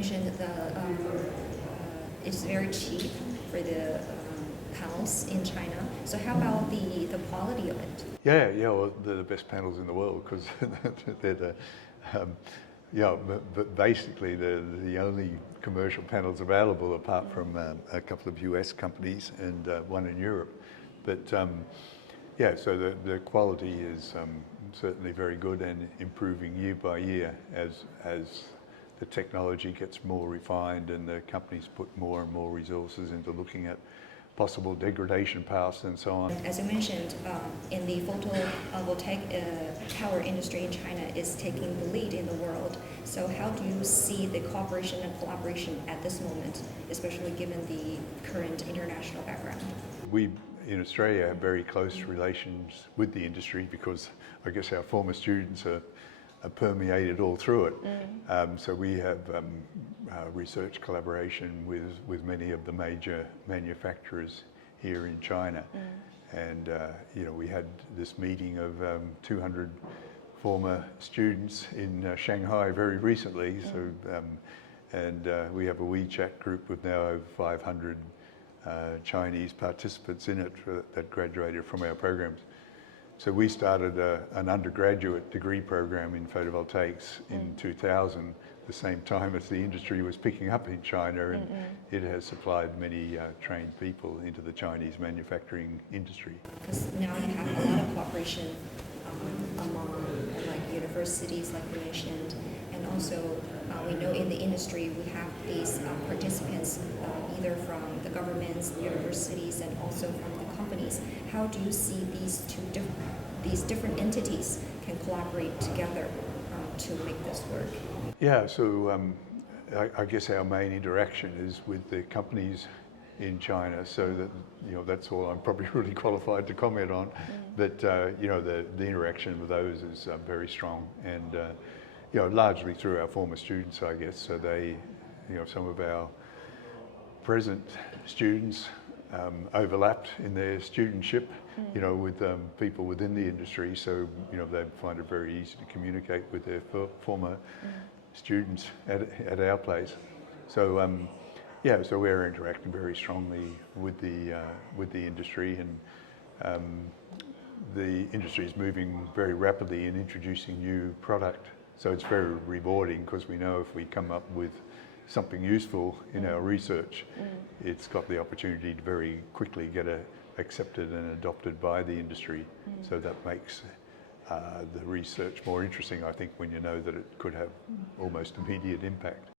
mentioned it's very cheap for the panels in China. So how about the quality of it? Yeah, well, they're the best panels in the world because they're the, but basically they're the only commercial panels available apart from a couple of US companies and one in Europe. But yeah, so the quality is certainly very good and improving year by year as the technology gets more refined and the companies put more and more resources into looking at possible degradation paths and so on. As you mentioned, in the photovoltaic power industry in China is taking the lead in the world. So how do you see the cooperation and collaboration at this moment, especially given the current international background? We in Australia have very close relations with the industry because I guess our former students are permeated all through it. So we have research collaboration with many of the major manufacturers here in China. And we had this meeting of 200 former students in Shanghai very recently. So and we have a WeChat group with now over 500 Chinese participants in it that graduated from our programs. So we started an undergraduate degree program in photovoltaics in 2000, the same time as the industry was picking up in China, and it has supplied many trained people into the Chinese manufacturing industry. Because now you have a lot of cooperation among like universities, like you mentioned, and also we know in the industry we have these participants either from the governments, universities, and also from the companies. How do you see these different entities can collaborate together to make this work? Yeah, so I guess our main interaction is with the companies in China, so that that's all I'm probably really qualified to comment on. But the interaction with those is very strong, and largely through our former students, I guess. So they, some of our present students overlapped in their studentship, with people within the industry. So they find it very easy to communicate with their former students at our place. So so we're interacting very strongly with the industry, and the industry is moving very rapidly in introducing new product. So it's very rewarding because we know if we come up with something useful in our research, it's got the opportunity to very quickly get accepted and adopted by the industry. So that makes the research more interesting, I think, when you know that it could have almost immediate impact.